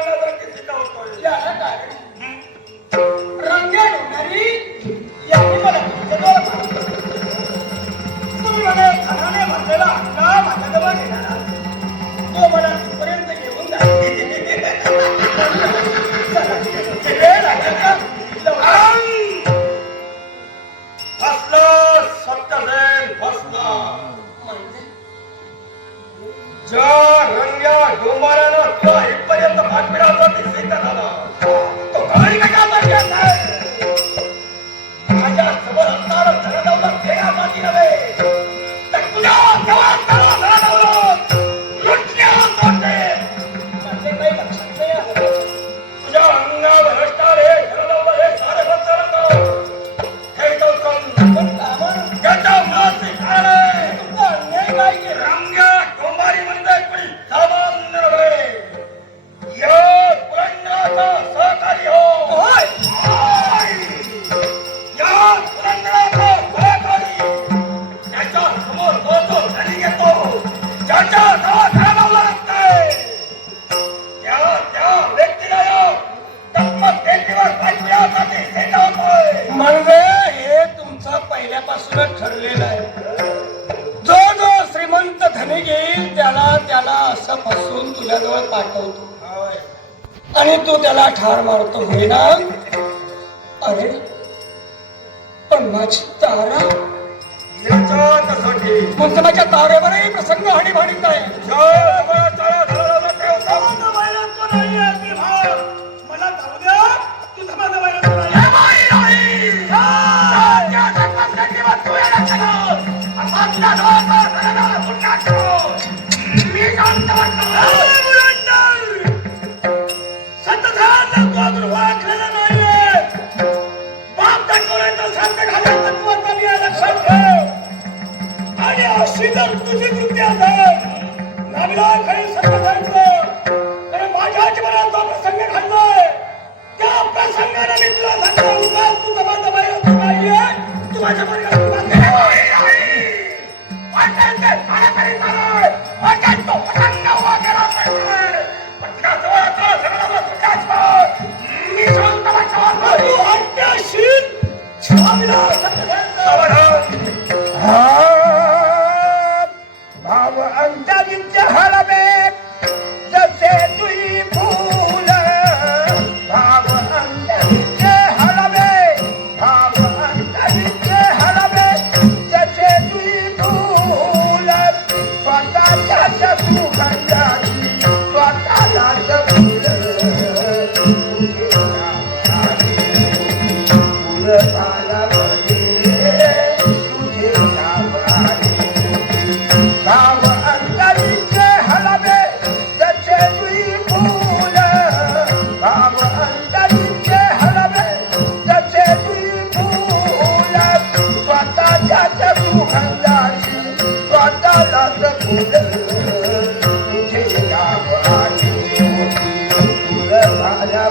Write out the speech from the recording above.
रंगासाठी शिकवतोय. याला काय रंगे डोंगरी यांनी मला तुमच्याजवळ पाठवलं. तुम्ही मला धनाने भरलेला अंडा माझ्याजवळ घेणार तो मला तिथपर्यंत घेऊन जाईल. वेळ लागेल का? फसलं सत्यसेन फसलं. ज्या रंग्या डोंबाऱ्यानं तुला इथपर्यंत पाठविण्यासाठी सिद्ध झाला तो घरी कशाला येत आहे? माझ्या समोर असणारं धनदौलत देण्यासाठी नव्हे तर तुझ्या जवळ असणारं धनदौलत लुटण्यासाठी. म्हणजे काही लक्षात नाही आलं. तुझ्या अंगावर असणारे धनदौलत हे सारे रंग हे तो पण कामं याच्या मुळाचे कारण आहे. तुमचा अन्याय काय केला? रंग्या डोंबारी म्हणजे कोणी सामान्य नव्हे. या पुरंदराचा सहकारी हो. होय. होय. या पुरंदराचा सहकारी त्याच्या समोर तो धनी घेतो ज्याच्या जवळ धनदौलत असते त्या व्यक्तीला तत्मत तेटीवर पाठविण्यासाठी सिद्ध होतोय. म्हणजे हे तुमचं पहिल्यापासूनच ठरलेलं आहे. जो जो श्रीमंत धनी घेईल त्याला असं फसवून तुझ्याजवळ पाठवतो होय. आणि तू त्याला ठार मारतो होईना. अरे पण माझी तारा याच्यासाठी म्हणजे माझ्या तारेवरही प्रसंग हाणी भाणीत आहे. मला जाऊ द्या. तुझा माझा वैराग नाही. आणि अशी जर तुझी कृती असेल नाविलाज खरी सत्य सांगतो तर माझ्या जीवनात जो प्रसंग घडलाय त्या प्रसंगाने मी तुला सांगतो उगाच तुझा माझा वैराग नाहीये. तू माझ्या वर्गात भाव अंतरिक्ष हलवे जसे तुई फूल भाव अंतरिक्ष हलवे भाव अंतरिक्ष हलवे जसे तुई फूल स्वतःच्या सुगंधाची स्वतःलाच फूल तुझे नाव भाव अंतरिक्ष हलवे जसे तुई फूल भाव अंतरिक्ष हलवे जसे तुई फूल स्वतःच्या सुगंधाची स्वतःलाच फूल तुझे नाव आहे फूल भाला